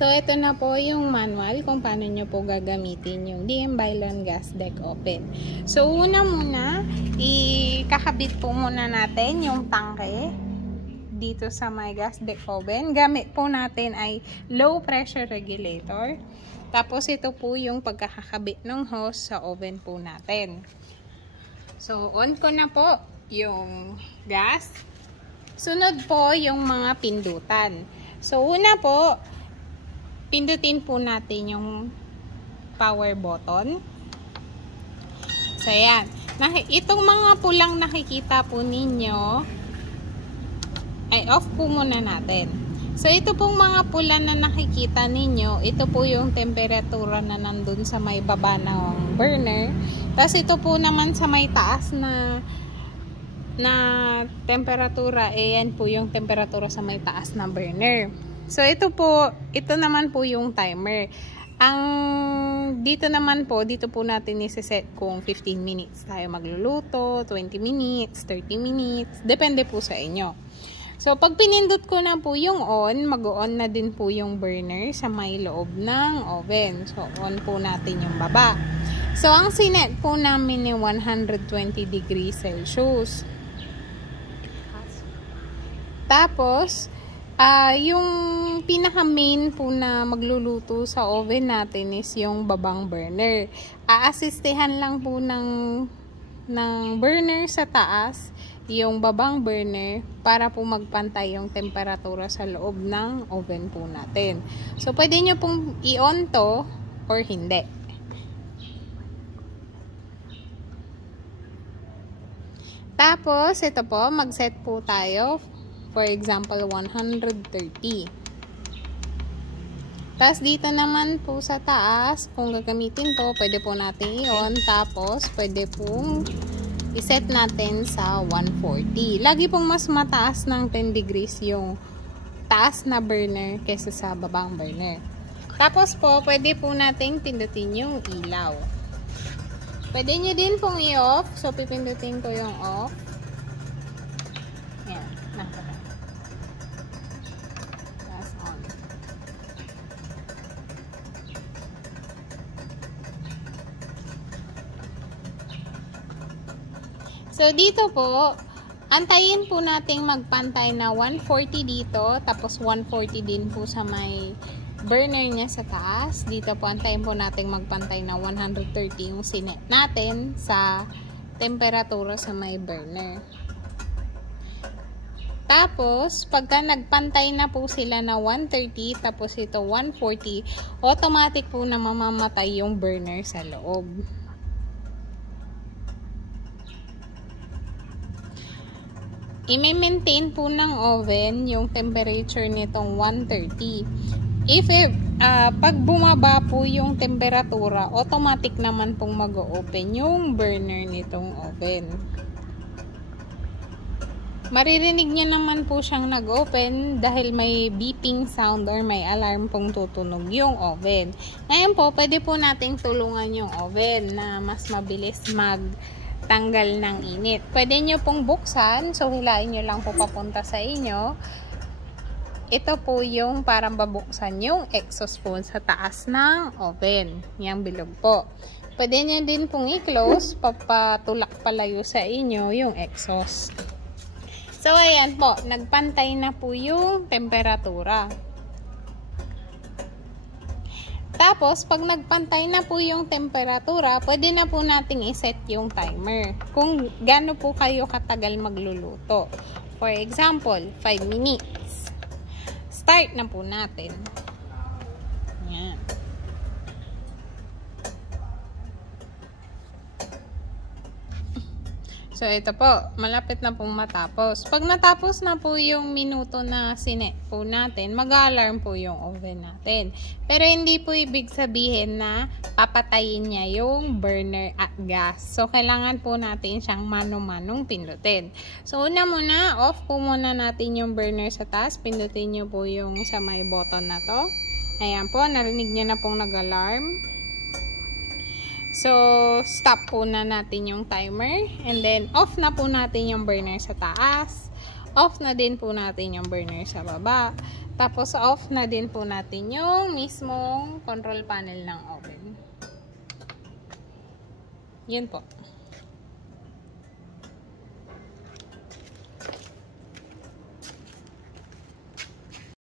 So, ito na po yung manual kung paano nyo po gagamitin yung DM Bylon gas deck oven. So, una muna, ikakabit po muna natin yung tangke dito sa may gas deck oven. Gamit po natin ay low pressure regulator. Tapos, ito po yung pagkakakabit ng hose sa oven po natin. So, on ko na po yung gas. Sunod po yung mga pindutan. So, una po, pindutin po natin yung power button. So, ayan. Itong mga pulang nakikita po ninyo, ay off po muna natin. So, ito pong mga pula na nakikita ninyo, ito po yung temperatura na nandun sa may baba ng burner. Tapos, ito po naman sa may taas na temperatura, yan po yung temperatura sa may taas na burner. So, ito naman po yung timer. Dito po natin isi-set kung 15 minutes tayo magluluto, 20 minutes, 30 minutes, depende po sa inyo. So, pag pinindot ko na po yung on, mag-on na din po yung burner sa may loob ng oven. So, on po natin yung baba. So, ang sinet po namin ni 120 degrees Celsius. Tapos, yung pinaka main po na magluluto sa oven natin is yung babang burner. Aasistehan lang po ng burner sa taas yung babang burner para po magpantay yung temperatura sa loob ng oven po natin. So, pwede nyo pong i-on to or hindi. Tapos, ito po, mag-set po tayo. For example, 130. Tapos, dito naman po sa taas, kung gagamitin to, pwede po natin i-on. Tapos, pwede pong i-set natin sa 140. Lagi pong mas mataas ng 10 degrees yung taas na burner kaysa sa babang burner. Tapos po, pwede po natin pindutin yung ilaw. Pwede nyo din pong i-off. So, pipindutin ko yung off. Ayan. That's on. So, dito po, antayin po nating magpantay na 140 dito, tapos 140 din po sa may burner niya sa taas. Dito po, antayin po nating magpantay na 130 yung sinet natin sa temperatura sa may burner. Tapos, pagka nagpantay na po sila na 130, tapos ito 140, automatic po na mamamatay yung burner sa loob. I-maintain po ng oven yung temperature nitong 130. Pag bumaba po yung temperatura, automatic naman pong mag-open yung burner nitong oven. Maririnig niya naman po siyang nag-open dahil may beeping sound or may alarm pong tutunog yung oven. Ngayon po, pwede po nating tulungan yung oven na mas mabilis tanggal ng init. Pwede nyo pong buksan. So, hilain nyo lang po papunta sa inyo. Ito po yung parang babuksan yung exhaust po sa taas ng oven. Yang bilog po. Pwede nyo din pong i-close. Papatulak palayo sa inyo yung exhaust. So, ayan po. Nagpantay na po yung temperatura. Tapos, pag nagpantay na po yung temperatura, pwede na po nating iset yung timer. Kung gaano po kayo katagal magluluto. For example, 5 minutes. Start na po natin. Yan. So, ito po. Malapit na pong matapos. Pag natapos na po yung minuto na sinet po natin, mag-alarm po yung oven natin. Pero hindi po ibig sabihin na papatayin niya yung burner at gas. So, kailangan po natin siyang mano-manong pindutin. So, una muna, off po muna natin yung burner sa taas. Pindutin nyo po yung sa may button na to. Ayan po, narinig nyo na pong nag-alarm. So, stop po na natin yung timer. And then, off na po natin yung burner sa taas. Off na din po natin yung burner sa baba. Tapos off na din po natin yung mismong control panel ng oven. Yan po.